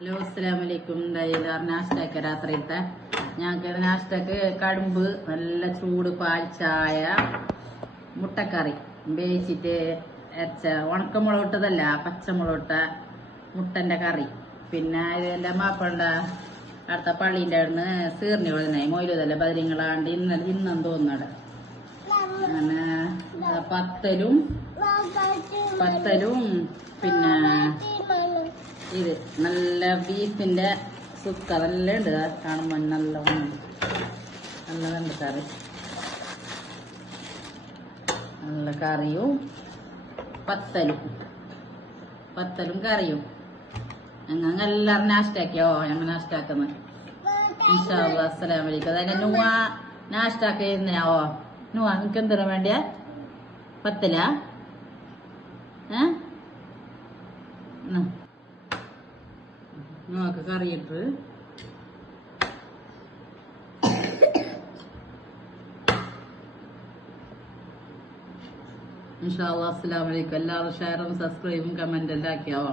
Hello അസ്സലാമലൈക്കും. നാഷ്ടൊക്കെ രാത്രിയിലത്തെ ഞങ്ങൾക്ക് നാഷ്ടക്ക് കടുമ്പ് നല്ല ചൂട് പാൽ ചായ മുട്ടക്കറി വേവിച്ചിട്ട് അരച്ച ഉണക്കമുളക് ഇട്ടതല്ല പച്ചമുളക് ഇട്ട മുട്ടന്റെ കറി. പിന്നെ ഇതെല്ലാം മാപ്പണ്ട അടുത്ത പള്ളീൻ്റെ അവിടുന്ന് സീർണി കൊടുക്കുന്നേ മൊയിലതല്ല ബദരിങ്ങളാണ്ട് ഇന്നും തോന്നുന്നത്. അങ്ങനെ പത്തലും പിന്നെ ഇത് നല്ല ബീഫിന്റെ സുക്ക നല്ല ഉണ്ട് കാണുമ്പോൾ നല്ലതുണ്ട് കറി. നല്ല കറിയും പത്തലും കറിയും. ഞങ്ങൾ എല്ലാവരും നാഷ്ടാക്കിയോ? ഞങ്ങൾ നാഷ്ടാക്കുന്നത് ഇൻഷാ അല്ലാഹ്. അസ്സലാമലൈക്കും. അതായത് നുവ നാഷ്ടാക്കിയിരുന്നാവോ? നുവ നിനക്ക് എന്തിനാ വേണ്ടിയ പത്തലാ? നോക്ക് കറിയിട്ട് ഇൻഷാ അല്ലാഹ്. അസ്സലാമു അലൈക്കും. എല്ലാവരും ഷെയറും സബ്സ്ക്രൈബും കമന്റ് എല്ലാം ആക്കിയാവോ?